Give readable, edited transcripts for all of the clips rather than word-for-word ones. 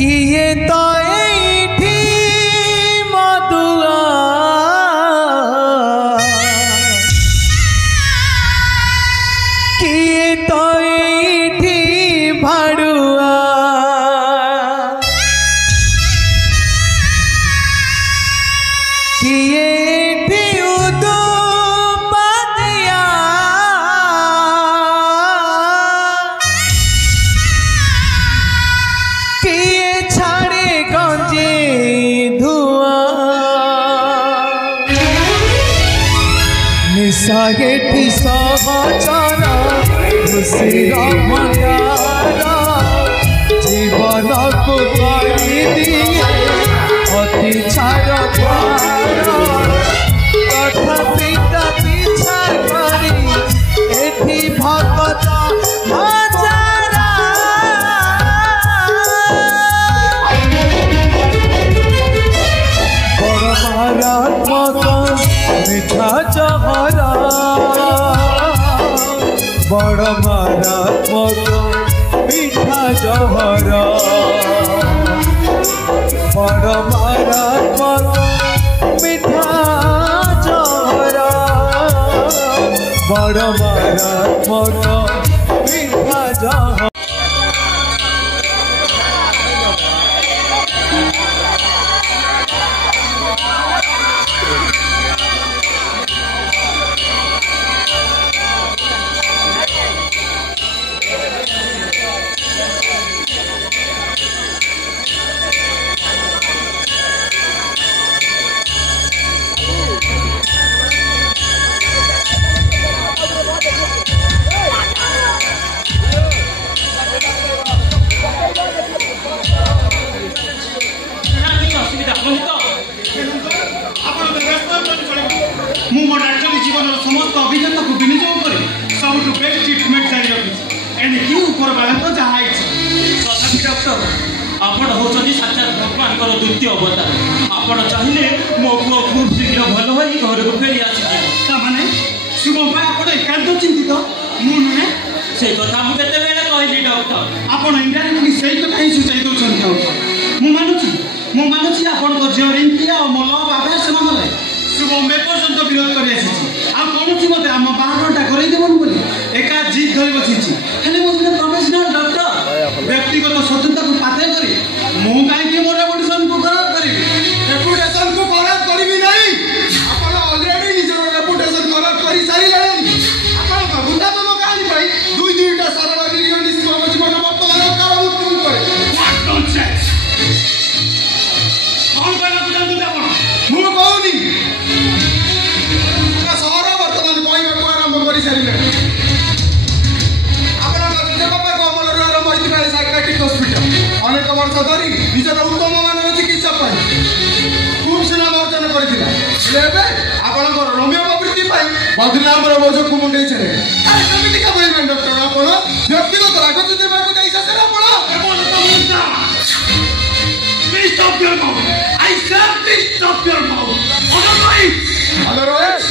किए तो एठी मधुआ किए तो एठी भाड़ुआ किए एठी उदुमदिया किए छाड़े गंजे धुआं निशा एठी सहचर खुशीर भंडार जीवन को दिए अति छाड़ तथापि पीछा करी एठी भगत हजारा बड़ मारात्मक मीठा जहरा बड़ मारात्मक मीठा जहरा बड़ मारात्मक मीठा जहरा बड़ मारात्मक मीठा जहरा। जीवन समस्त अभिज्ञता को विनियोग कर सब बेस्ट ट्रिटमेंट जारी रखी एणिकी ऊपर बाला तो जहाँ तथापि डॉक्टर आपण होचंदी साक्षात भगवान द्वितीय अवतार आपण चाहिए मो पुओ खूब शीघ्र भल हो घर को फेरी आसी माने शुभम भाई आपण एकांत चिंतित मु नुहे से कथा मु केते बेले कहली डॉक्टर आपण इंडायरेक्टली सही कथा ही सुचाई दउछन मु मानुची आपण को जे रिंकिया और मोल बाबा से मानले शुभम बे पर्यंत विरोध कर आसी मत आम बाहरटा करदेवन बोली एका जिद धरी बसी हेले मो प्रोफेशनल डॉक्टर व्यक्तिगत स्वतंत्रता को पाते करी मु कहीं मोर रेपुटेशन को खराब करी रेपुटेशन को खराब करी नहीं आपण ऑलरेडी निजर रेपुटेशन खराब करी सारी लेन आपण गुंडा तम कहानी भाई दुई दुईटा सरल निरीह निष्पाप जीवन वर्तमान कारामुक्त करे व्हाट नॉनसेंस कौन कहला तू जानते आपण मु कहूनी अनेक वर्ष धरी निजर उत्तम मानव चिकित्सा खूब सुनाम अर्जन करथिला रम्य प्रवृत्ति बदनाम बोझ को मुंडे छे का बोलबेन डॉक्टर आपण व्यक्तिगत रागत देबा को जाई ससरा आपण please stop your mouth I said please stop your mouth otherwise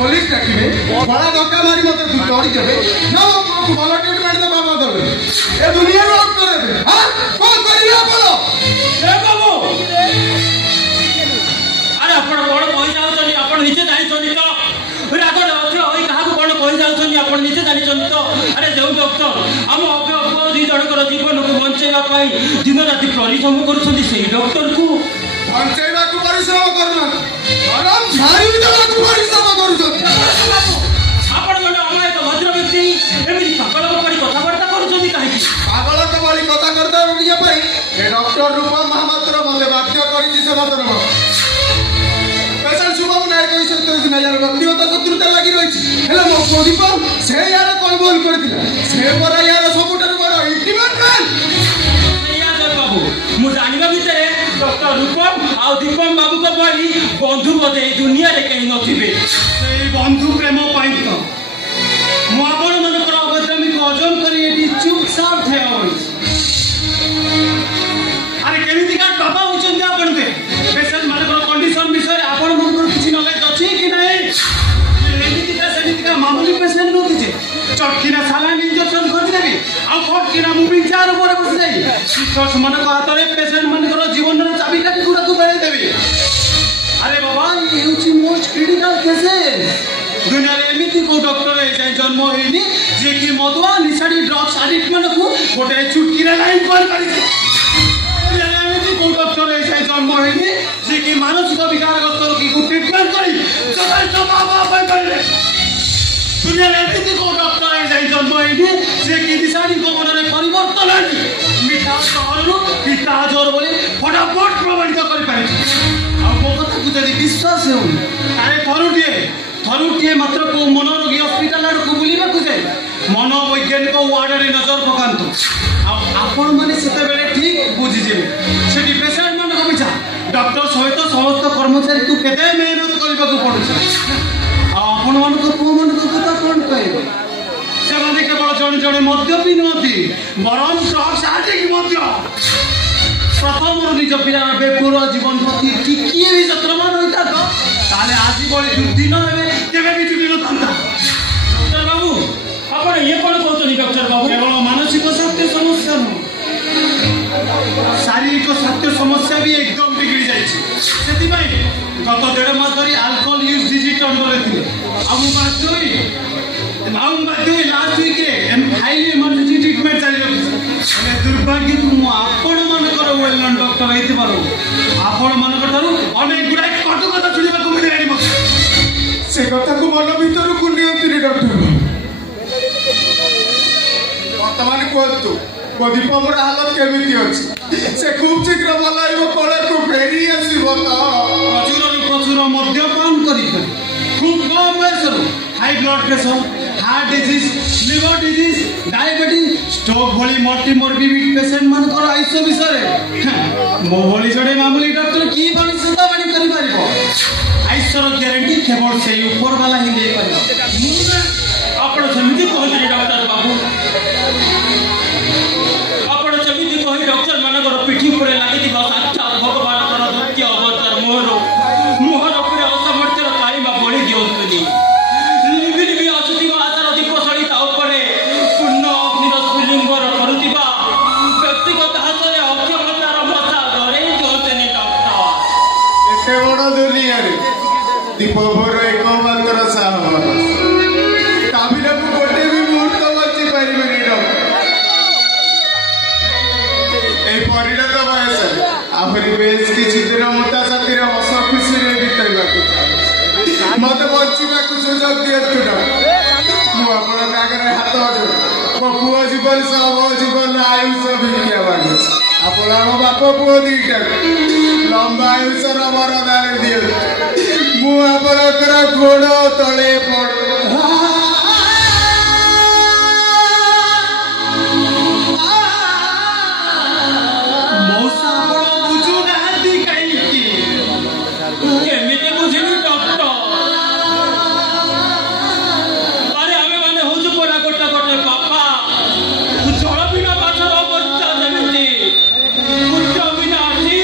police डाकिबे बड़ा धक्का मारी मत दौड़ी देबे ना को भलो ट्रीटमेंट देबा बदले ए दुनिया रो कर देबे हां कोन करिया बोलो ए बाबू अरे आपण बड़ कहि जाउ छनी आपण नीचे जाई छनी तो राग रखे होई काहा को बड़ कहि जाउ छनी आपण नीचे जाई छनी तो अरे जो डॉक्टर हम दी जणकर जीवन को बंचेबा पई दिन राति परिश्रम करूछनी सेही डॉक्टर को बंचेबा को परिश्रम करना आराम झाड़ी देबा को परिश्रम करूछनी आपण जने अमायक भद्र व्यक्ति एमिति पागल परी कथाबार्ता करूछनी काहे पागल को वाली कथा करता उड़िया पई ए डॉक्टर रूपा महामात्र मते बाध्य करिछि से मात्र पेशेंट शुभम नायक कहि सत्य दिन यार व्यक्तिगत शत्रुता लागि रहिछि हेला मो प्रदीप से यार कोन बोल करथिला से परा यार सबुटर बड़ इंटीमेट मैन यार बाबू मु जानिबा भितरे डॉक्टर रूपम आ दीपम बाबू को परी बंधु बोधे दुनिया रे कहीं नथिबे सेही बंधु प्रेम पाई तो मु आपण मनकर अगद्रमी को अजन करी एटी चुपचाप ठेया होई अरे केमिति का बाबा होचन आपण के पेशेंट मानकर कंडीशन विषय आपण मनकर किछि नॉलेज अछि कि नहीं एमिति का मामूली पेशेंट नो किछि चटकिना सालाइन इंजेक्शन कर देबी आ फटकिना मूविंग सिस्टर्स मान हाथ में पेसेंट मान जीवन चाबिकाठी गुड़ा को बेड़े देवी अरे बाबा ये हूँ मोस्ट क्रिटिकल केसेस दुनिया रे एमिति को डॉक्टर ए जाय जन्म होइनी जे कि मदुआ निशाडी ड्रग्स एडिक्ट मान को गोटे चुटकी रे लाइन पर करी दुनिया रे एमिति को डॉक्टर ए जाय जन्म होइनी जे कि मानसिक विकारग्रस्त रोगी को ट्रीटमेंट करी जथेष्ट बाबा पाई करे दुनिया रे एमिति को डॉक्टर ए जाय जन्म होइनी जे कि निशाडी को मन रे परिवर्तन आनी मिठा सहरु पिता जोर बोली फटाफट प्रमाणित करि पारि जदि विश्वास हो अरे थरुटिए मात्र को मनोरोगी हस्पिटाल आड़ को बुलवा जाए मनोवैज्ञानिक वार्ड में नजर पकातु आपण मैंने ठीक बुझीजे से पेसेंट मान पिछा डॉक्टर सहित समस्त कर्मचारी को केते मेहनत करने को पड़े आपण मान पुओ मान कथा कौन कहे से केवल जड़े जड़े मद्यपी नुहति बरम ड्रग्स आदिक प्रथम निज पिलार बेपुर जीवन प्रति टिकिए भी यत्नवान होता तो ताले आज बड़ी दुर्दिन केवे भी जुटी नथा डॉक्टर बाबू आपण ये कोन कहतनी डॉक्टर बाबू केवल मानसिक स्वास्थ्य समस्या न शारीरिक स्वास्थ्य समस्या भी एकदम बिगड़ी जाई सेति भाई गत 1.5 मास धरि अल्कोहल यूज डिजिटल करे थिले हम बाध्य last week highly emergency treatment चली रही दुर्भाग्य आपण मानकर वेल नोन डॉक्टर होती पारो आपण मानकर ठारू अनेक गुड़ाई कटु कथा शुणा को मिले से कथा को मन भीतर को नियंत्रण डॉक्टर वर्तमान कहतु दीपमर हालत केमिति अछि से खूब शीघ्र भलाइबो कोले को फेरी आसीबो त प्रचुर मद्यपान करी खूब कम बयस high blood pressure heart disease liver disease diabetes stroke भली मल्टी मोर्बिडिटी पेशेंट मान कर आयुष विषय मो भली जड़े मामूली डॉक्टर की बाणी सुधा बाणी करि पारिबो आयुषर ग्यारंटी केवल से ऊपर वाला ही दे पारिबो आपण समिति कहते डॉक्टर बाबू आपण समिति कहि डॉक्टर मानकर पिठी परे लागि दिबा साक्षात भगवान कर द्वितीय अवतार मोहर उपरे असमर्थर पाइबा बळी दियंतनी दीपभर एकमात्र साहब काबिला को गोटे भी मुहूर्त बची पारिबेनी ए परिणत बयस आहरी बेस किछि दिन मोटा साथीर हस खुशी रे बिताइबा को मते बचिबा को सुजोग दियतु ना मु आपन कागरे हाथ जोड़ मो पुओ जीवन सब जीवन आयुष बिकिया बागे आपण हम बाप पुओ दीटा लंबा आयुष र वरदान दियतु मु आपनकर गोड़ तले पड़ मौसा बुझु नाती कहीं की केमिति बुझिनु डॉक्टर अरे हमें माने होजु पड़ा गोटा गोटे पापा जल बिना माछर अवस्था जेमिति कुछ बिना आसी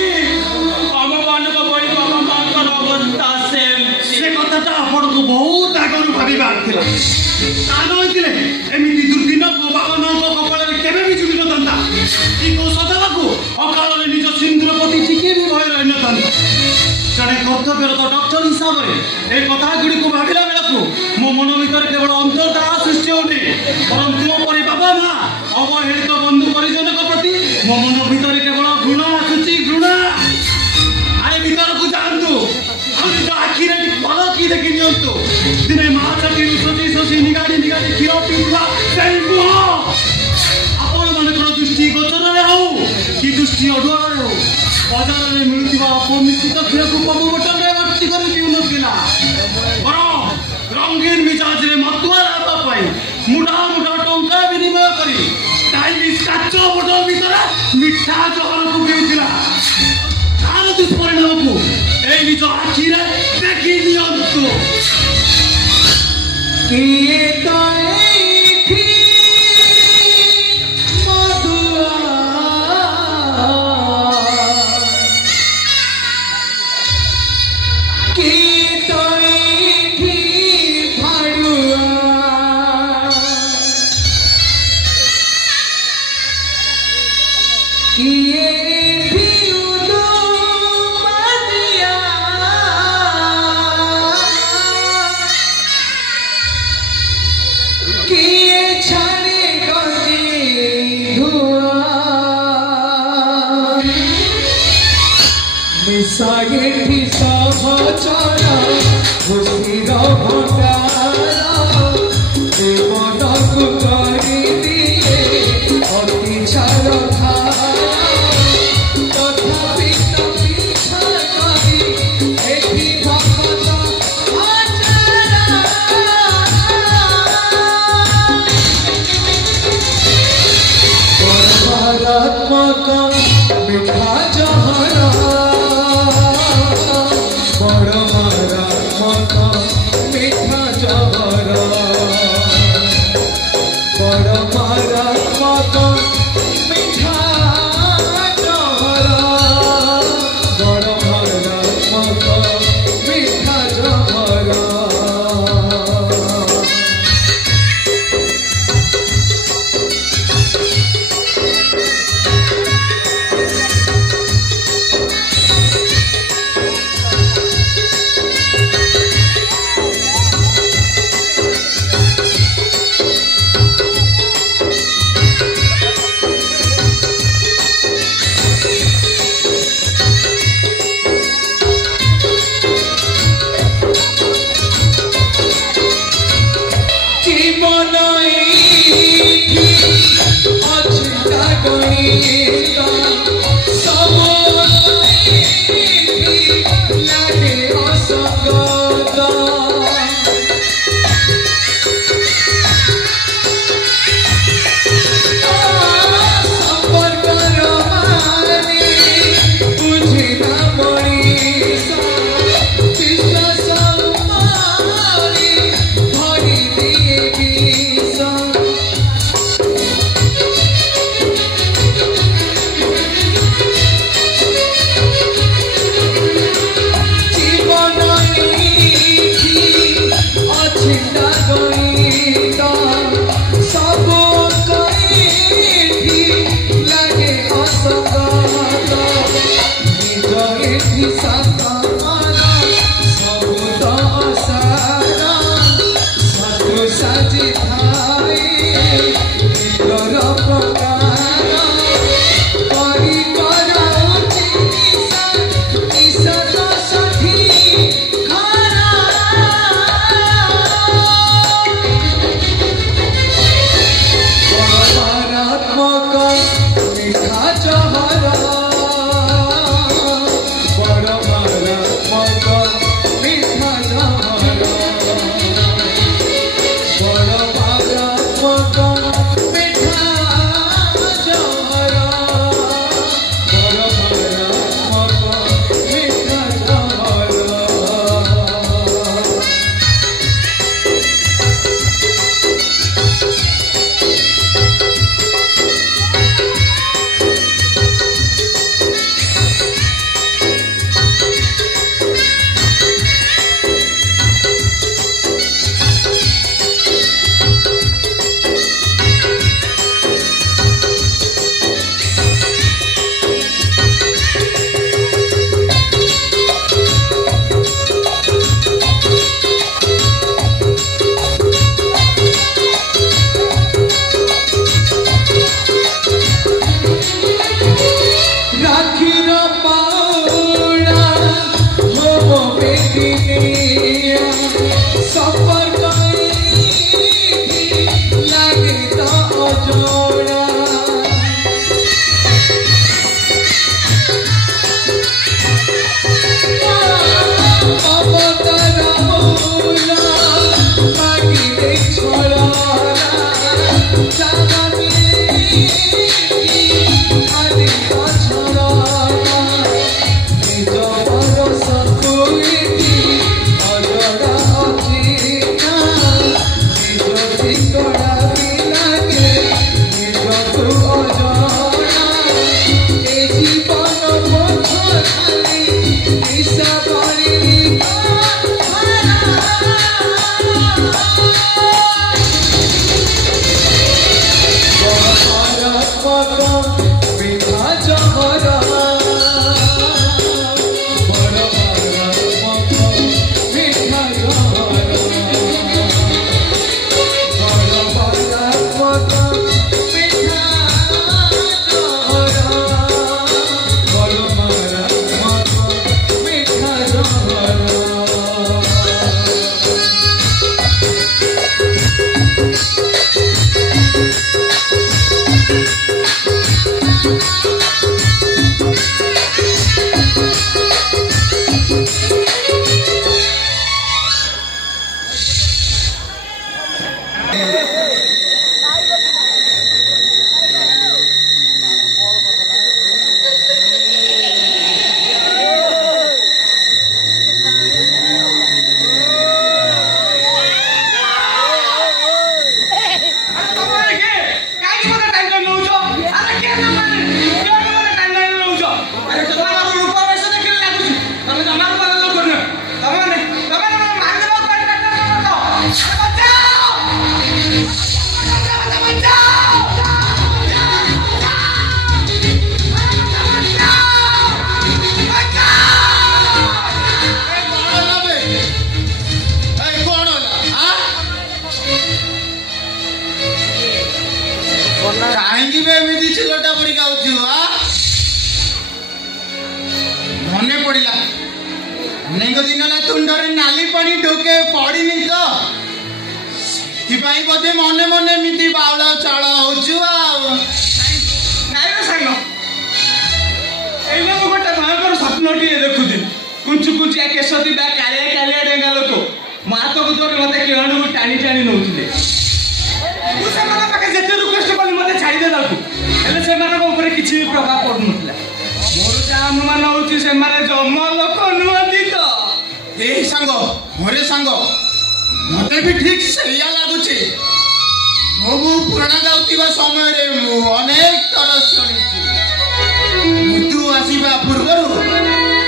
हम मान को बड़ी बाबा माकर अवस्था से कथाटा आपण को बहुत आगरु भाबिबार थिला कानो होइतिले एमिति दुर्दिन बाबामाको कपाଳରେ केबे भी जुटी नथंता कि को सदाबाकू अकाଳରେ निज सिंद्रपति टिके भी भय रहि नथंता जड़े कर्तव्यरत डॉक्टर हिसाब से ए कथा गुड़ी को भाबिला बेलकू मो मन भीतर केवल अंतरता सृष्टि होनी परंतु तुम परि बाबा माँ अवहेलित बंधु परिजन प्रति मो मन भीतर केवल घृण आसुची घृण आए भीतर को जानतु आखिर भल कि देखी नियंतु दिने माँ छटी शोषी शोषी निगाड़ी निगाड़ी क्षीर पिउवा सेई मुह आपण मानकर दृष्टि गोचर हो कि दृष्टि अडुआ हो बाजार में मिलुवा अपमिश्रित क्षीर को पबु बोतल में भर्ती कर पिउनथिला बर रंगीन मिजाज रे मतुआ राता पाई मुडा मुडा टंका विनिमय करी स्टाइलिश काचो बोतल भीतर मिठा जहर को पिउथिला तार दुष्परिणाम को ए निज आखिरे देखि नियंतु किए ताई मधुआ की ताई भाड़ुआ किए भी उदो बदिया किए छाड़े गंजी धुआं मिसागे भी सहचरा खुशीर भंडारा देवनकु करी दिए अति छाड़ तथापि तो पीछा करी एठी भक्त आचारा परमात्मक मिठा जहरा परमात्मक मिठा जहरा परमात्मक मिठा जहरा परमात्मक मिठा जहरा मिठा କାହିଁକି ବେ ଏମିତି ଚିଲଟା ପରି ଗାଉଛୁ ମନେ ପଡ଼ିଲା ଅନେକ ଦିନ ହେଲା ତୁଣ୍ଡରେ ନାଲି ପାଣି ଢୋକେ ପଡ଼ିନି ତ ସେଥିପାଇଁ ବୋଧେ ମନେ ମନେ ଏମିତି ବାଉଳ ଚାଳ ହଉଛୁ ଆଉ ନାଇଁ ରେ ସାଙ୍ଗ ଏଇନା ମୁଁ ଗୋଟେ ଭୟଙ୍କର ସ୍ୱପ୍ନଟିଏ ଦେଖୁଥିଲି କୁଞ୍ଚୁ କୁଞ୍ଚିଆ କେଶ ଥିବା କାଳିଆ କାଳିଆ ଡେଙ୍ଗା ଲୋକ ମୋ ହାତକୁ ଧରି ମତେ କେଉଁଠୁ ଟାଣି ଟାଣି ନଉଥିଲେ ମୁଁ ସେମାନଙ୍କ ପାଖେ ଯେତେ ରିକ୍ୱେଷ୍ଟ କଲି ମତେ ଛାଡ଼ିଦେ ତାକୁ ହେଲେ ସେମାନଙ୍କ ଉପରେ କିଛି ବି ପ୍ରଭାବ ପଡୁନଥିଲା ମୋର ଯାହା ଅନୁମାନ ହଉଛି ସେମାନେ ଜମ ଲୋକ ନୁହନ୍ତି ତ ଏଇ ସାଙ୍ଗ ଘରେ ସାଙ୍ଗ ମତେ ବି ଠିକ ସେଇଆ ଲାଗୁଛି ମୁଁ ପୁରାଣ ଗାଉଥିବା ସମୟରେ ମୁଁ ଅନେକ ଥର ଶୁଣିଛି ମୃତ୍ୟୁ ଆସିବା ପୂର୍ବରୁ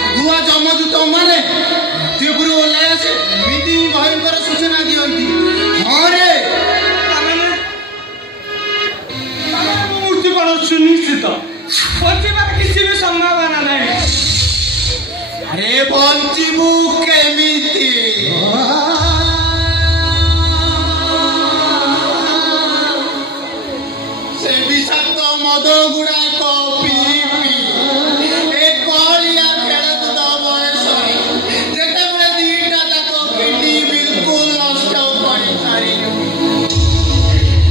ଆଗୁଆ ଯମଦୂତ ମାନେ ମୃତ୍ୟୁ ଉପରୁ ଓହ୍ଲାଇ ଆସେ ଏମିତି ଭୟଙ୍କର ସୂଚନା ଦିଅନ୍ତି ହଁ ରେ ମୃତ୍ୟୁ କଣ ସୁନିଶ୍ଚିତ ବଞ୍ଚିବାର କିଛି ବି ସମ୍ଭାବନା ନାହିଁ ଆରେ ବଞ୍ଚିବୁ କେମିତି ସେ ବିଷାକ୍ତ ମଦ ଗୁଡାକ ପିଇ ପିଇ ଏ କଳିଆ ଖେଳକୁଦ ବୟସରେ ଯେତେବେଳେ ଦିଟା ଯାକ କିଡନୀ ବିଲକୁଲ ନଷ୍ଟ କରିସାରିଲୁ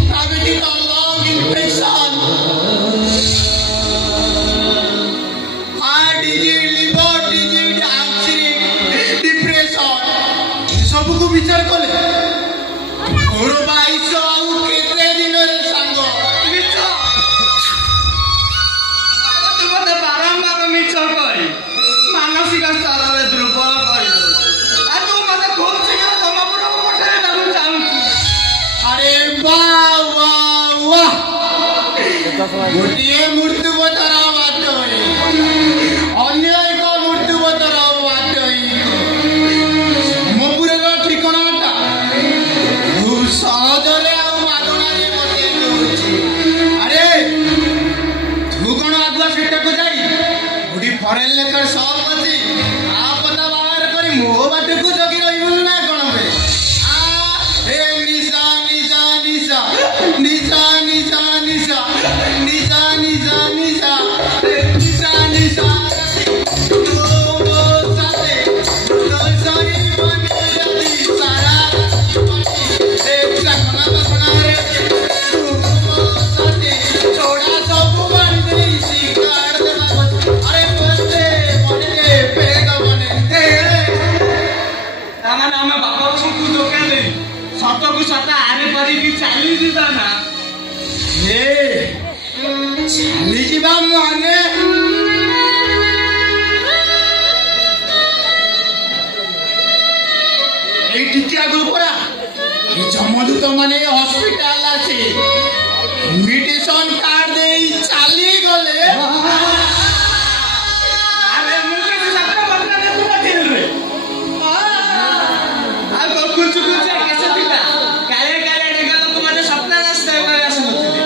ତା ବ୍ୟତୀତ long infection heart disease liver disease accident depression ସବୁକୁ ବିଚାର କଲେ ମୋର 22 ଆଉ କେତେ ଦିନରେ ସାଙ୍ଗ ମତେ ବାରମ୍ବାର ମିଛ କହି ମାନସିକ ସ୍ତରରେ ଦୁର୍ବଳ କରିଦଉଛି ଆଉ ତୁ ମତେ ଖୁବ ଶୀଘ୍ର ତମପୁରକୁ ପଠାଇବାକୁ ଚାହୁଁଛୁ ଆରେ ବାଃ ବାଃ ବାଃ ଗୋଟିଏ ମୃତ୍ୟୁବତର ବାଟୋଇ ଅନ୍ୟ ଏକ ମୃତ୍ୟୁବତର ବାଟୋଇ ତମପୁରର ଠିକଣାଟା ଖୁବ ସହଜରେ ଆଉ ମାଗଣାରେ ମତେ ଦଉଛି ଆରେ ତୁ କଣ ଆଗୁଆ ସେଟାକୁ ଯାଇ ଗୋଟି ଫରେନ୍ ଲେଖର ସଲ୍ ଅଛି ଆ ପତା ବାହାର କରି ମୋ ବାଟକୁ ଜଗି ରହିବୁନି ନା କଣ ବେ ଏ ନିଶା ନିଶା ନିଶା ନିଶା ନିଶା ନିଶା ନିଶା ନିଶା ନିଶା ନିଶା ନିଶା ତୁ ମୋ ସାଥେ ତୋ ସରି ବନେ ରାତି ସାରା ଏ ଚାକଣା ବାକଣାରେ ତୁ ମୋ ସାଥେ ଛୋଡ଼ା ସବୁ ବାଣି ଦେଇ ଶିକାର ଦେବା ଆରେ ବସେ ମନେ ପେଗ ବନେ ତାମାନେ ଆମେ ବାପାଙ୍କୁ ଧୋକା ଦେଇ ସତକୁ ସତ ଆରେ କରିକି ଚାଲିଯିବା ନା ଏ ଚାଲିଯିବା ମାନେ এই টিকা গ্রুপরা এই জমদূত মানে হসপিটাল আছে ইনভিটেশন কার্ড দেই চালি গলে আরে ମୁଁ କିଛି ସତ କଥା ଦେଖୁନଥିଲି ରେ ଆଉ କୁଞ୍ଚୁ କୁଞ୍ଚିଆ କେଶ ଥିଲା କାଳିଆ କାଳିଆ ଡେଙ୍ଗା ଲୋକ ମତେ ସ୍ୱପ୍ନରେ ଆସୁନଥିଲେ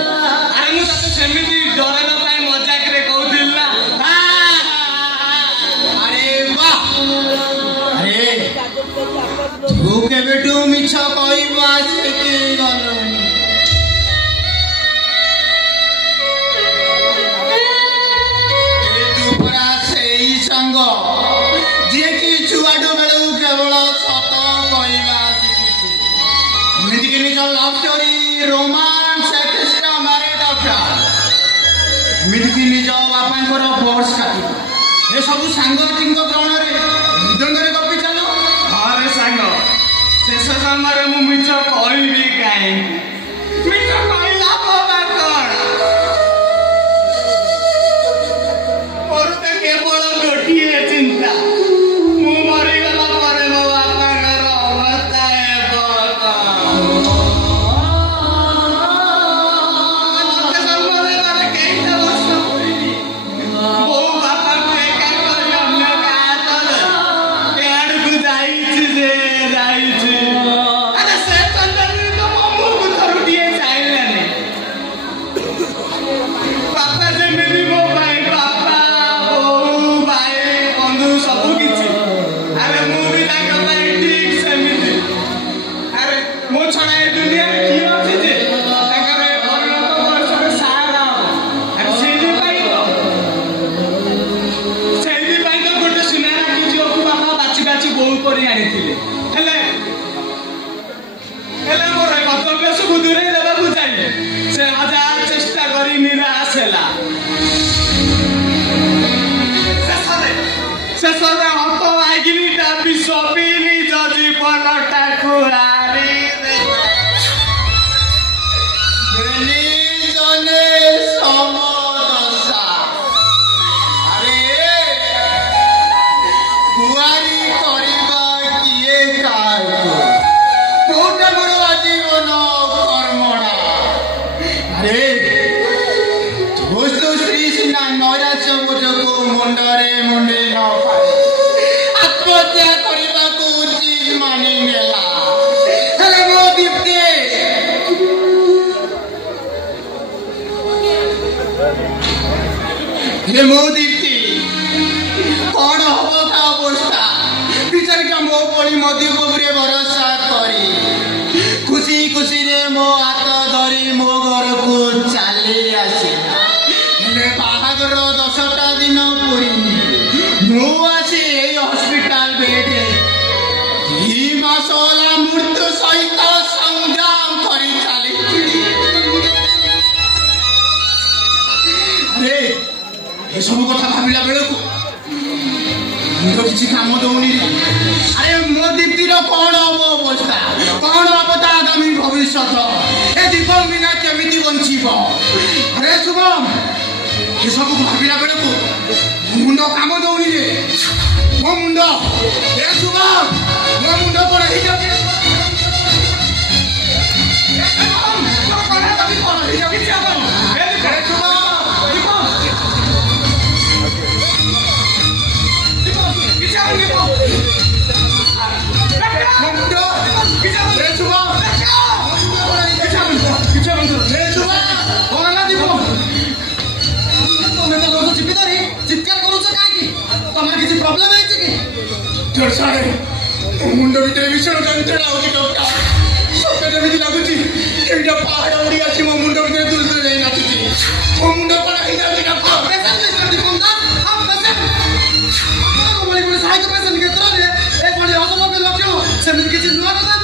ଆରେ ମୁଁ ତତେ ସେମିତି ଡରାଇବା ପାଇଁ ମଜାକରେ କହୁଥିଲି ନା আরে বাহ আরে তু কেবেটু মিছ কইবা শিখি গলুনি তু পরা সেই সঙ্গ যে কি ছুয়াটু বেলু কেবল সত কইবা শিখিছি এমিতি কি নিজ love story romance extra married affair ଏମିତି କି ନିଜ ବାପାଙ୍କର ପର୍ସ କାଟିବା ଏସବୁ ସାଙ୍ଗସାଥୀଙ୍କ ଗ୍ରହଣରେ ହୃଦୟରେ ଗପି ଚାଲୁ ଘରେ ସାଙ୍ଗ ଶେଷ ସମୟରେ ମୁଁ ମିଛ କହିବି କାହିଁକି ମିଛ କହିଲା ବା କଣ ମୋର ତ କେବଳ ଗୋଟିଏ ଚିନ୍ତା ମୁଁ ମରିଗଲା ପରେ ମୋ ବାପାଙ୍କର ଅବସ୍ଥା ହେବ ମତେ ଜନ୍ମ ଦେବାର କେଇଟା ବର୍ଷ ହୋଇନି ବୋଉ ବାପାଙ୍କୁ ଏକା କରି ଅନ୍ୟ କାହା ହାତରେ ଏଆଡ଼କୁ ଯାଇଛି ଯେ ଯାଇଛି ଆରେ ସେ ଚନ୍ଦ୍ରକୁ ତ ମୋ ମୁହଁକୁ ଥର ପାସ୍ ହେଲା। ଶେଷରେ ହତ ଲାଗିନିଟା ବିଷ ପିଇ ନିଜ ଜୀବନଟାକୁ ହାରିଦେଲା। ଜନେ ସମଦଶା ଆରେ ବୁଆରୀ କରିବା କିଏ କାହାକୁ କୋଉଟା ମୋର ଜୀବନ କର୍ମଣା। ଆରେ ସ୍ତ୍ରୀ ସିନା ନୈରାଶ୍ୟ ବୋଝକୁ ମୁଣ୍ଡରେ ମୁଣ୍ଡେଇ ନ ପାରେ ଆତ୍ମହତ୍ୟା କରିବାକୁ ଉଚିତ ମାନି ନେଲା। ହେଲେ ମୋ ଦୀପ୍ତି हे मो दीप्ति कौन हम का अवस्था बिचारिका मो पड़ी मध्य गोबरे भरोसा करी खुशी खुशी रे मो हाथ धरी मो घर को चली आसिला। बाहागर 10टा दिन पूरी मु आसी हॉस्पिटल बेड रे 2 मास होला मृत्यु सहित संग्राम करी चली। अरे ये सब कथा भाविला बेले को मुझे किसी काम दौनी। अरे मो दीप्तिर कौन हम अवस्था कौन हम आगामी भविष्य ए दीपक बिना केमिति बंचीब। अरे शुभम ये सब भाविला बेले को मुंड काम दौनी रे मो मुंड ए शुभम मो मुंड पर ही जाके मुंड भीतर भीषण जंत्रणा होती डॉक्टर सत्य जमी लगुच पहाड़ उड़ी आसी मो मुंड भीतर दूर दूर नहीं नाचुची मो मुंड कड़ा ही जाती डॉक्टर साहित्य पेशेंट क्षेत्र में असमर्थ लक्षण सेमती किसी नुआ कथा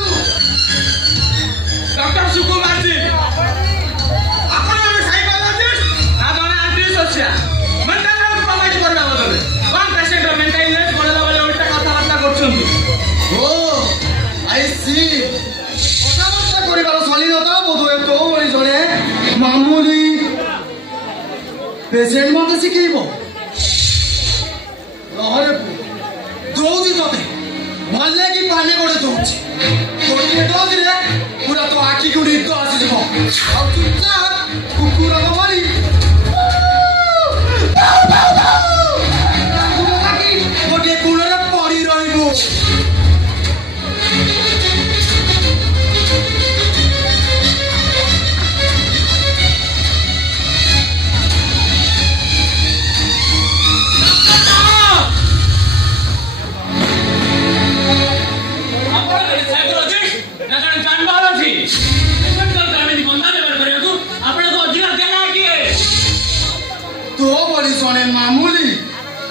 डॉक्टर सुकुमार जी आपण साइकोलॉजिस्ट ना जने एंटीसोशियल मेंटल हेल्थ प्रोवाइड करबा बदले कोन पेशेंट रो मेंटल हेल्थ पडला बेले उल्टा कथाबार्ता करछन्ती। ओ आई सी कथाबार्ता करिबार शालीनता बोधवे तो बड़ी जणे मामूली पेशेंट मते शिखेइबो लहरे दौड़ी तते भले कि पानी गोड़े दौड़ी गोटे डोज रे पूरा तो आखि को निद आसी जबो आ चुपचाप कुकुर को मारी गोटे कुल रे पड़ी रहिबो। मामूली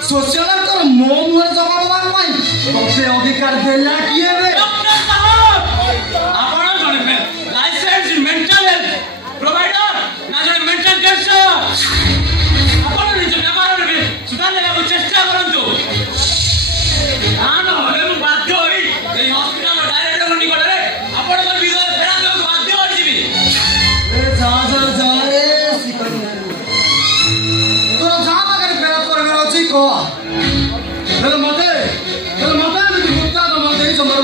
सोशल कर मो मुहर जवाब देबा पाई तोते अधिकार देला किए रे डॉक्टर साहब आपण जने लाइसेंस मेंटल हेल्थ प्रोवाइडर ना जने मेंटल केयर आपण निज व्यवहार रे सुधार लेबा चेष्टा करंतु आनो हे मु बाध्य होई ए हॉस्पिटल डायरेक्ट मनी करे आपण को विरोध फेरा देबा बाध्य होई जीवी ए जा रे सिकन तो जा मगर फेरा करबे अछि को हेलो मते मुक्ता तो मते समर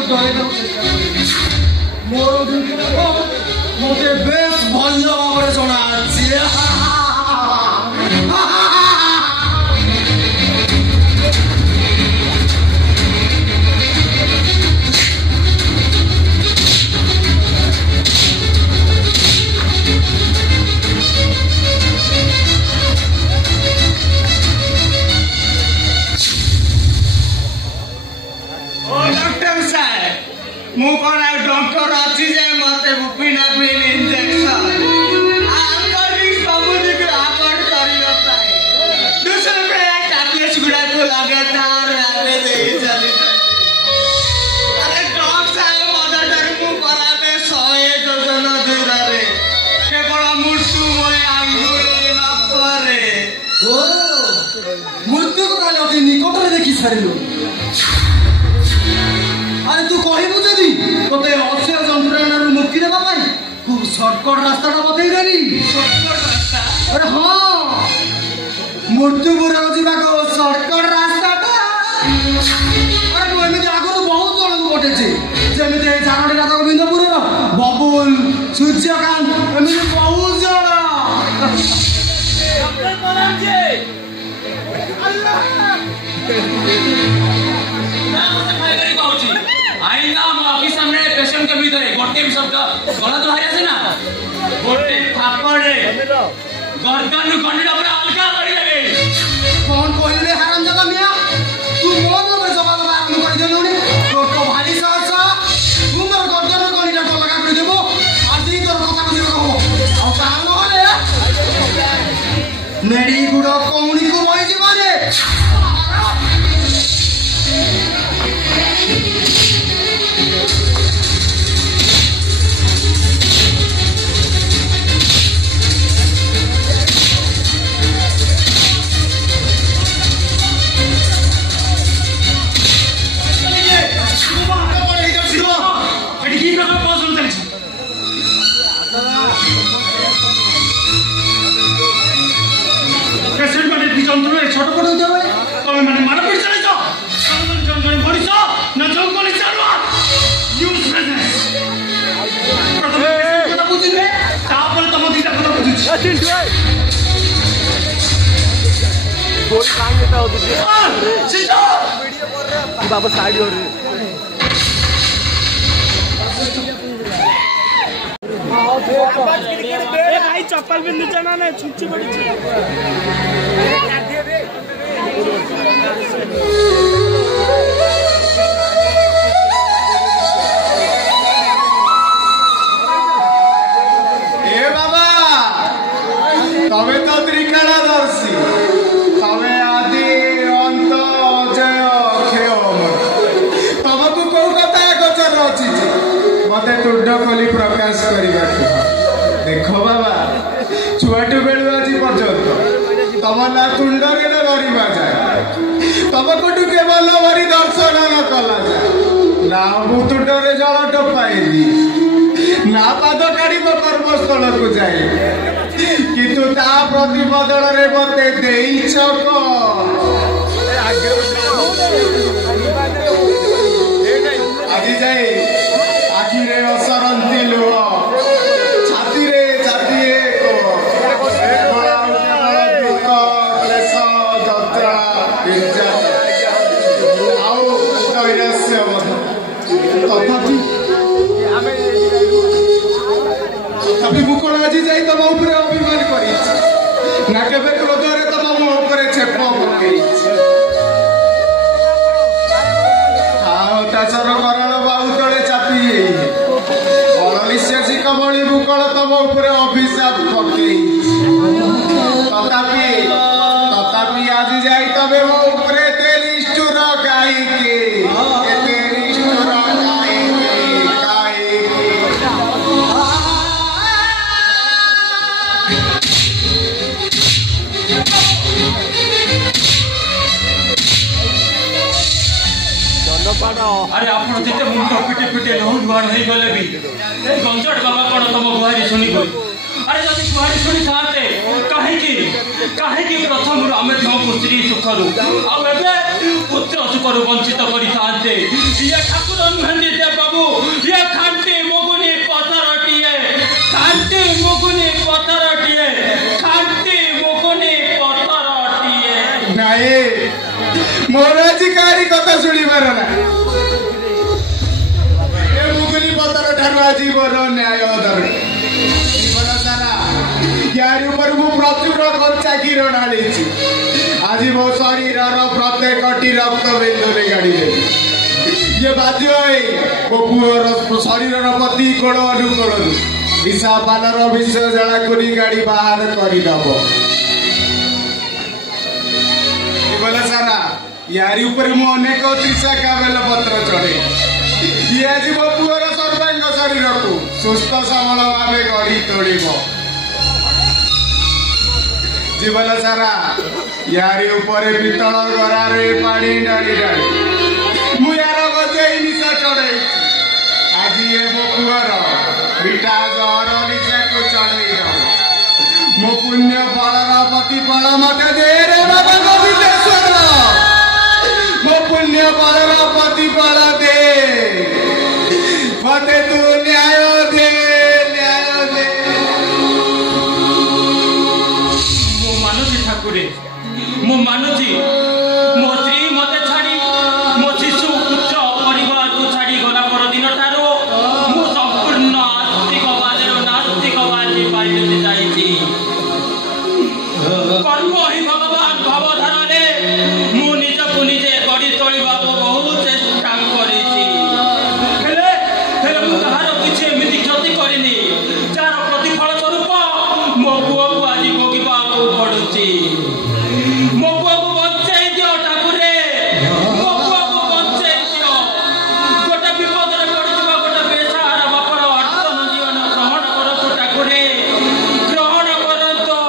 छाड़िल अरे तू कहबू जदि तोते अक्षय जंत्रणा मुक्ति देवा खूब सर्टकट रास्ता बतईदेवी अरे हाँ मृत्युपुर जाक सर्टकट रास्ता अरे तू एमती आगुरी बहुत जन को पठेছি जमी चारोटी राजा गोविंदपुर बबुल सूर्यकांत एमती बहुत जन ऑफिस सामने पेशेंट के भीतर गोटे भी शब्द गलत बाहर आसे ना गोटे थापड़े गर्दन गंडीला पूरा अलगा करी देबे कौन कहले रे हरामजादा मिया तू मोर ऊपर जवाब आरंभ कर देलुनी तो भारी साहस तू मोर गर्दन गंडीला तो लगा कर देबो आज ही तोर कथा बुझिबो कहबो आ काम होले मेरी गुडो कौणी को होई जीवाने छोट पड़ तुम मैंने मारपीट चल मनीष ना जंगल बुझे तुम दीटा कथा बुझे बाबा साइड भाई चप्पल भी नीचे ना छुच्ची पड़ी ए बाबा तबे तो त्रिकालादर्शी तबे आदि अंत अजय अक्षय अमर तमको कौ कथा गोचर अछि मते तुंड खोली प्रकाश करबा देख बाबा छुआटू बेलू आज पर्यंत तम ना तुंड के न धरवा जाए तम कोटू केवल मरी दर्शन न कला जाए ना मुतुंडरे जल टपाइली ना पाद काढ़ी मो कर्मस्थल को जाए किंतु ता प्रति बदल रे मते देइछ आज जाए आखिरे असरंती लुह छाती रे छातीए तथापि मुकुल आज जाई तम उपरे अभिमान करी ना केबे क्रोधरे तम मो उपरे छेप पकई ताचर करण बाहु तले चापी अणनिश्वासिक भली मुकुल तम उपरे अभिशाप पकई तथापि आज जाई तबे मो उपरे तेरी निष्ठुर गाई के अरे आपण जेते मुंड पिटे पिटे लहु जुआन होई गले भी ए गंजट बाबा कोन तम गुहारी सुनी गई अरे जदी गुहारी सुनी थाते काहे की प्रथम हमें ध्यो पुत्री सुखरु आ एबे पुत्र सुखरु वंचित करी थाते ये ठाकुर नुहंदी दे बाबू ये खांटी मोगुनी पतरटिए खांटी मोगुनी पतरटिए नाये मोराजी कारी कथा सुनी मारना ए मुगली पतर ठारू आजी मोर न्याय दर जीवन सारा यार ऊपर मु प्रचुर खर्चा किरण ढालीची आज मो शरीर प्रत्येक टी रक्त बिंदु रे गाड़ी दे ये बाध्य है मो पुअर शरीर प्रति कोण अनुकोण विषा पालर विष जला करी गाड़ी बाहर करी दबो सारा यारी ऊपर मु अनेक त्रिशा बेल पत्र चढ़े ये आज मो पुअर सर्वांग शरीर को सुस्थ सबल भाव गढ़ी तोड़ जीवन सारा यारी ऊपर पितल गरारे पानी डाली डाली मु यार गजे निशा चढ़ई आज ये मो पुअर बिटा जहर निशा को चढ़ई मो पुण्य फलर प्रतिफल मते दे रे बाबा गोविंदेश्वर मो पुण्य फलर प्रतिफल दे मते तू न्याय दे मु मानुची मो स्त्री मते छाड़ी मो शिशु पुत्र परिवार को छाड़ी गला पर दिन ठारो मु संपूर्ण नास्तिकवादी पालटि जाइछि कर्म ही भगवान भवधार रे मु निजको निजे गड़ी तोलिबा को बहुत चेष्टा करिछि हेले मु कहार किछि एमिति क्षति करिनी जार प्रतिफल स्वरूप मो पुओ को आज भोगिबा को पड़ुछि मो पुओ को बचाई दियो ठाकुरे मो पुओ को बचाई दियो गोटे विपद रे पड़िबा गोटे बेसहारा बापर अर्थन जीवन ग्रहण करतो ठाकुरे ग्रहण करतो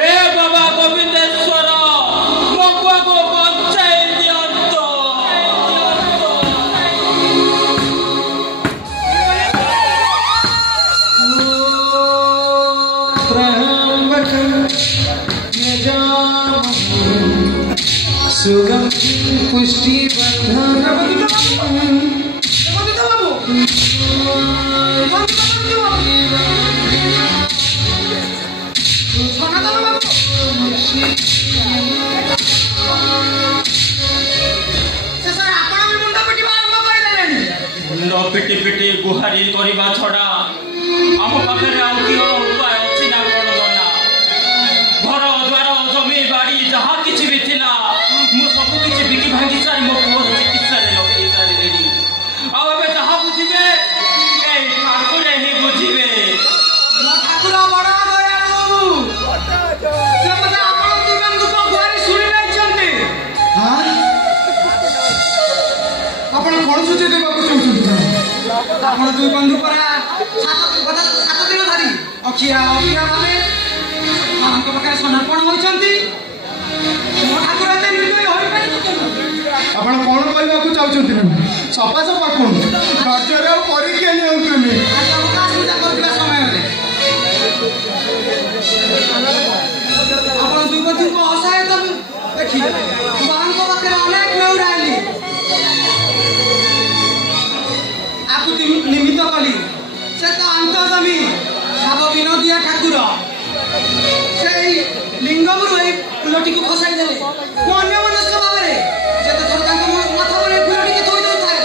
हे बाबा गोविंदेश्वर मो पुओ को बचाई दियंतो सुगम पुष्टि पिटी पिटी गुहारी करवा छड़ा आम पाखे उपाय अच्छी ना कौन गला घर द्वार जमी बाड़ी जहाँ किसी भी थिला मु सब किसी बिकी भांगी सारी मो पुओ चिकित्सा रे लगे सारी अब जहाँ बुझे ठाकुर ही बुझे ठाकुर बड़ा दयालु से मते आपण दुकान दुख गुहारी सुनि नै छन्ते हां आपण कोन सुचे देबा को चाहछन्ते आपण दुई बंधु परा सात दिन धरी अखिया भावे आपको पाखे समर्पण होइछन्ती मो ठाकुर एते निर्दय होई पारि आपण कोन कहबा को चाहछन्ते सफा सफा कोन धैर्य परीक्षा नियंत्रण आज अवकाश पूजा करथिला समय रे आपण दुई बंधु को असहायता देखि बाहन को पाखे अनेक नेउराली आपु निमित्त कली से तो अंत जमी साब विनोदिया ठाकुर से लिंगमरु ए फुलटी को खसाई देले अन्य मनस्क भाबरे जे तो थर तांको माथा बने फुलटी के थोई दउ थाए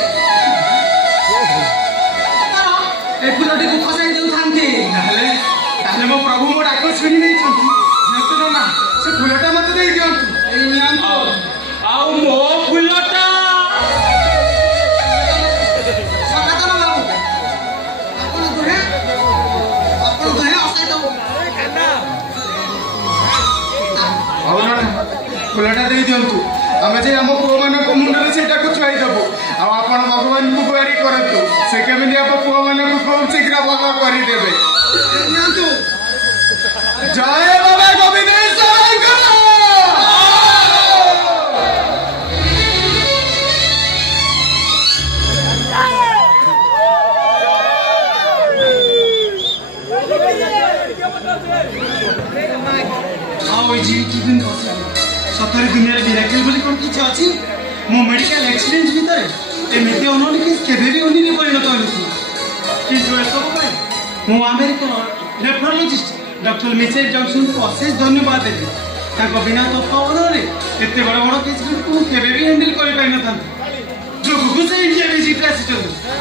ए फुलटी को खसाई दउ थांती ताले मो प्रभु मो डाक सुनि नै छथि जेतो ना से फुलटा मते देई दियंतु ए नियंतो आउ मो फुलटा सकातन बाबू आपण दुहे असाई दउ फुलटा दे दिंतु आम जे आम पुओ मान मुंडे से छुआई देबू आपण भगवान को गुहारी करतु से केमी आप पुओ मान खूब शीघ्र भल करदेवे जय बाबा गोविंदेश्वर सतरे दुनिया मिराकल बोली कोन किछ अछि मो मेडिकल एक्सपीरियंस भीतर एमिति अनोनी केस केबे भी ओनी नहीं परिणत होइछि किंतु ए सब पाई मो American nephrologist doctor Mitchell Johnson को अशेष धन्यवाद देबी ताको बिना तो पावनरे एते बड़ बड़ केस को केबे भी हैंडल करि पाइ न थान जो गुगु से इंडिया विजिट आसी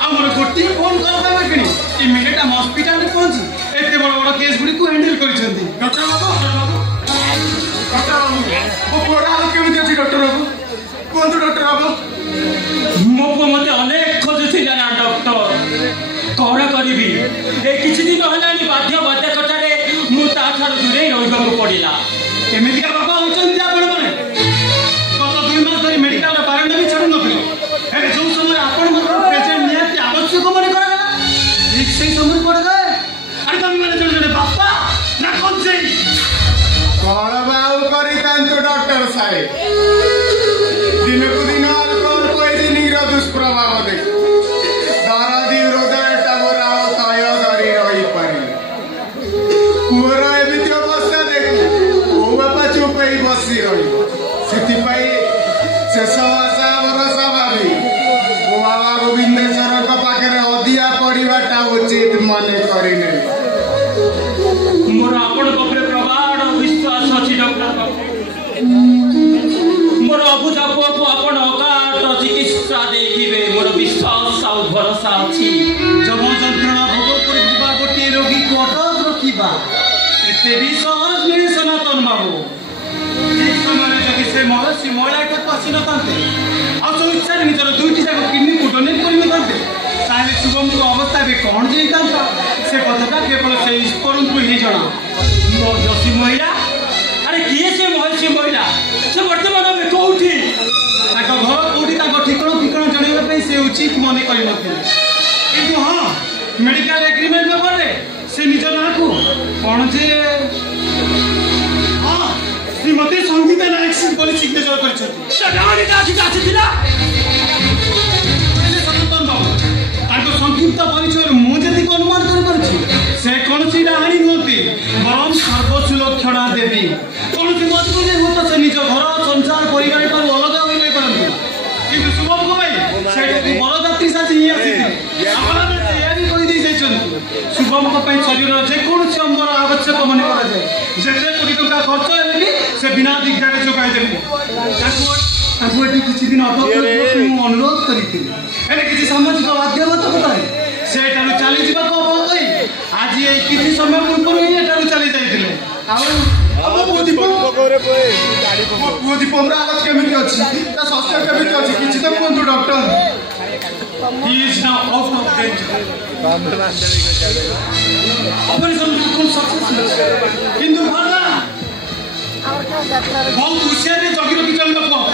आमर गोटी फोन करबा माकनी इमीडिएट हम हॉस्पिटल रे पहुंची एते बड़ बड़ केस गुडी को हैंडल करिसंती डॉक्टर बाबू वो बड़ा केमी अछि डॉक्टर बाबू कोन डॉक्टर बाबू मो मते अनेक खोजुथिला ना डॉक्टर कौन करी ए किछि दिन हलानी बाध्य कटारे मु ता ठार दूरे रहबा को पड़िला केमितिका बाबा होचन आपण माने गत 2 मास धरि मेडिकल बारंडा भी छडु नथिले हेले जो समय आपण मत पेशेंट नियति आवश्यक मन करा ठीक सही समय पड़ गए अरे तुम माने जने बापा ना कोन सही कहलबा ଥାଏ ଦିନକୁ ଦିନ ଆଲକୋହଲ ପଏଜନିଂର ଦୁଷ୍ପ୍ରଭାବ ଦେଖି ଦରଦୀ ହୃଦୟଟା ମୋର ଆଉ ତୟ ଧରି ରହିପାରି ପୁଅର ଏମିତି ଅବସ୍ଥା ଦେଖି କୋଉ ବାପା ଚୁପ ହେଇ ବସି ରହିବ ସେଥିପାଇଁ ଶେଷ ଆଶା ଭରସା ଭାବି ମୋ ବାବା ଗୋବିନ୍ଦେଶ୍ୱରଙ୍କ ପାଖରେ ଅଧିଆ ପଡ଼ିବାଟା ଉଚିତ ମନେ କରିନେଲି। ମୋର ଆପଣଙ୍କ ଉପରେ ପ୍ରଗାଢ଼ ବିଶ୍ୱାସ ଅଛି ଡକ୍ଟର ବାବୁ। ମୋର ଅବୁଝା ପୁଅକୁ ଆପଣ ଅଗାଧ ଚିକିତ୍ସା ଦେଇଥିବେ ମୋର ବିଶ୍ୱାସ ଆଉ ଭରସା ଅଛି। ଯମ ଯନ୍ତ୍ରଣା ଭୋଗ କରୁଥିବା ଗୋଟିଏ ରୋଗୀକୁ ଅଟକ ରଖିବା ଏତେ ବି ସହଜ ନୁହେଁ ସନାତନ ବାବୁ। ଠିକ ସମୟରେ ଯଦି ସେ ମହିଳାଟାକୁ ଆସିନଥାନ୍ତେ ଆଉ ସ୍ୱଇଚ୍ଛାରେ ନିଜର ଦୁଇଟି ଯାକ କିଡନୀକୁ ଡୋନେଟ୍ କରିନଥାନ୍ତେ ତାହେଲେ ଶୁଭମଙ୍କ ଅବସ୍ଥା ଏବେ କ'ଣ ଯେ ହେଇଥାନ୍ତା ସେ କଥାଟା କେବଳ ସେ ଈଶ୍ୱରଙ୍କୁ ହିଁ ଜଣା। ମହିଷୀ ମହିଳା ଆରେ କିଏ ସେ ମହିଷୀ ମହିଳା ସେ ବର୍ତ୍ତମାନ ଏବେ କୋଉଠି? ତାଙ୍କ ଘର କୋଉଠି ତାଙ୍କ ଠିକଣା ଜଣାଇବା ପାଇଁ ସେ ଉଚିତ ମନେ କରିନଥିଲେ କିନ୍ତୁ ହଁ ମେଡିକାଲ ଏଗ୍ରିମେଣ୍ଟ ପେପରରେ ସେ ନିଜ ନାଁକୁ କ'ଣ ଯେ ହଁ ଶ୍ରୀମତୀ ସଙ୍ଗୀତା ନାୟକ ବୋଲି ସିଗ୍ନେଚର କରିଛନ୍ତି। ଆସିଥିଲା ସନାତନ ବାବୁ ତାଙ୍କ ସଂକ୍ଷିପ୍ତ ପରିଚୟରୁ ମୁଁ ଯେତିକି ଅନୁମାନ କରିପାରୁଛି ସେ କୌଣସି ଡାହାଣୀ ନୁହନ୍ତି ବରଂ ସର୍ବସୁଲକ୍ଷଣା ଦେବୀ। କୌଣସି ମଜବୁରି ହୁଏତ ସେ ନିଜ ଘର ସଂସାର ପରିବାର ଠାରୁ ଅଲଗା ହୋଇ ରହିପାରନ୍ତି କିନ୍ତୁ ଶୁଭମଙ୍କ ପାଇଁ ସେଇଟାକୁ ବରଯାତ୍ରୀ ସାଜି ହିଁ ଆସିଥିଲେ। ଆପଣ ଏହା ବି କହିଦେଇ ଯାଇଛନ୍ତି ଶୁଭମଙ୍କ ପାଇଁ ଶରୀରର ଯେକୌଣସି ଅଙ୍ଗର ଆବଶ୍ୟକ ମନେ କରାଯାଏ ଯେତେ କୋଟି ଟଙ୍କା ଖର୍ଚ୍ଚ ହେଲେ ବି ସେ ବିନା ଦିଗ୍ଧାରେ ଯୋଗାଇ ଦେବେ। ତାଙ୍କୁ ଏଠି କିଛି ଦିନ ଅଟକ କରିବାକୁ ମୁଁ ଅନୁରୋଧ କରିଥିଲି ହେଲେ କିଛି ସାମାଜିକ ବାଧ୍ୟବାଧକତାରେ ସେ ଏଠାରୁ ଚାଲିଯିବାକୁ ହବ କହି ଆଜି ଏଇ କିଛି ସମୟ ପୂର୍ବରୁ ହିଁ ଏଠାରୁ ଚାଲି ଯାଇଥିଲେ। ଆଉ ପୁଅ ଦୀପମର ହାଲତ କେମିତି ଅଛି ତା ସ୍ୱାସ୍ଥ୍ୟ କେମିତି ଅଛି କିଛି ତ କୁହନ୍ତୁ doctor. He is now out of danger. Operation ବିଲକୁଲ ସକ୍ସେସଫୁଲ କିନ୍ତୁ ଭଲ ବହୁତ ହୁସିଆରରେ ଜଗି ରଖି ଚଳିବାକୁ ହବ।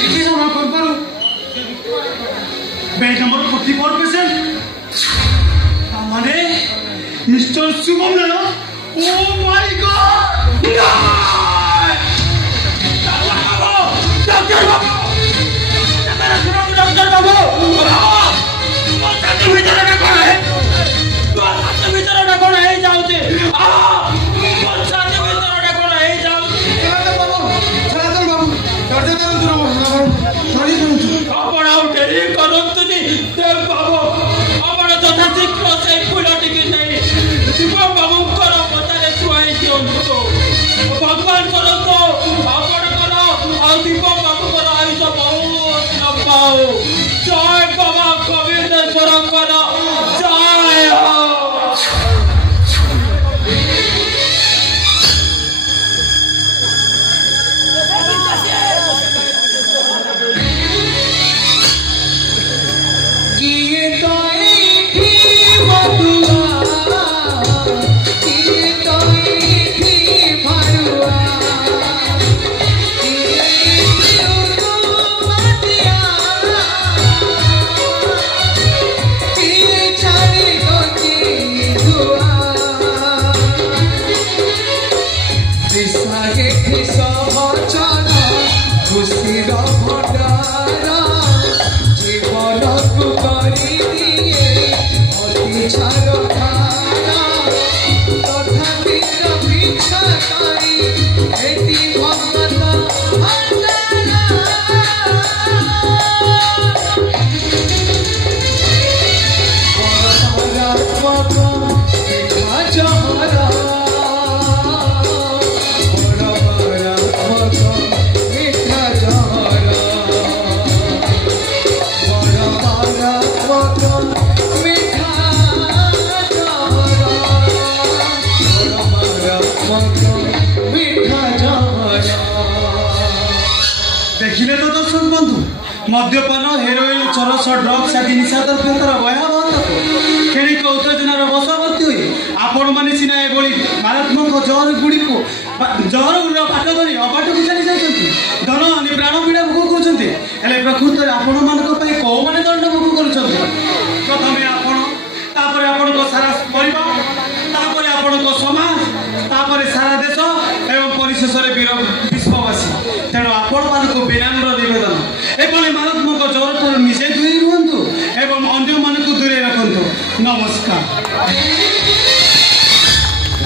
କିଛି ସମୟ ପୂର୍ବରୁ ବେଡ୍ ନମ୍ବର 44 ପେସେଣ୍ଟ ମାନେ ମିଷ୍ଟର ଶୁଭମ ନାୟ। ଓ ମାଇ ଗଡ୍ ଭିତରଟା କଣ ହେଇଯାଉଛି ଆପଣ ଆଉ ଡେରି କରନ୍ତୁନି ବାବୁ ଆପଣ ଯଥାଶୀଘ୍ର ସେଇ ଫୁଲଟିକି ନେଇ ଶିବ ବାବୁଙ୍କର ପଦାରେ ଶୁଆଇ ଦିଅନ୍ତୁ। ଭଗବାନ କରନ୍ତୁ ଆପଣଙ୍କର ଆଉ ଦୀପ ବାବୁଙ୍କର ଆୟୁଷ ବହୁତ ଲମ୍ବା ହଉ। ଜୟ ବାବା ଗୋବିନ୍ଦେଶ୍ୱରଙ୍କର ଜୟ ହଉ। देखिले तो दर्शक बंधु मद्यपान हेरोइन चरस ड्रग्स आदि निशा द्रव्यतर भयावह ଘାତକ କ୍ଷଣିକ ଉତ୍ତେଜନାର ବଶବର୍ତ୍ତୀ ହୋଇ ଆପଣମାନେ ସିନା ଏଭଳି ମାରାତ୍ମକ ଜହରର ବାଟ ଧରି ଅବାଟକୁ ଚାଲି ଯାଉଛନ୍ତି, ଧନ ହାନି ପ୍ରାଣ ପୀଡ଼ା ଭୋଗ କରୁଛନ୍ତି, ହେଲେ ପ୍ରକୃତରେ ଆପଣମାନଙ୍କ ପାଇଁ କୋଉମାନେ ଦଣ୍ଡ ଭୋଗ କରୁଛନ୍ତି? ପ୍ରଥମେ ଆପଣ, ତାପରେ ଆପଣଙ୍କ ସାରା ପରିବାର, ତାପରେ ଆପଣଙ୍କ ସମାଜ, ତାପରେ ସାରା ଦେଶ ଏବଂ ପରିଶେଷରେ ବିଶ୍ୱବାସୀ। ତେଣୁ ଆପଣମାନଙ୍କୁ ବିନମ୍ର ନିବେଦନ, ଏଭଳି ମାରାତ୍ମକ ଜ୍ୱର ଠାରୁ ନିଜେ ଦୂରେଇ ରୁହନ୍ତୁ ଏବଂ ଅନ୍ୟମାନଙ୍କୁ ଦୂରେଇ ରଖନ୍ତୁ। ନମସ୍କାର।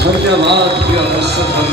ଧନ୍ୟବାଦ ପ୍ରିୟ ଦର୍ଶକ।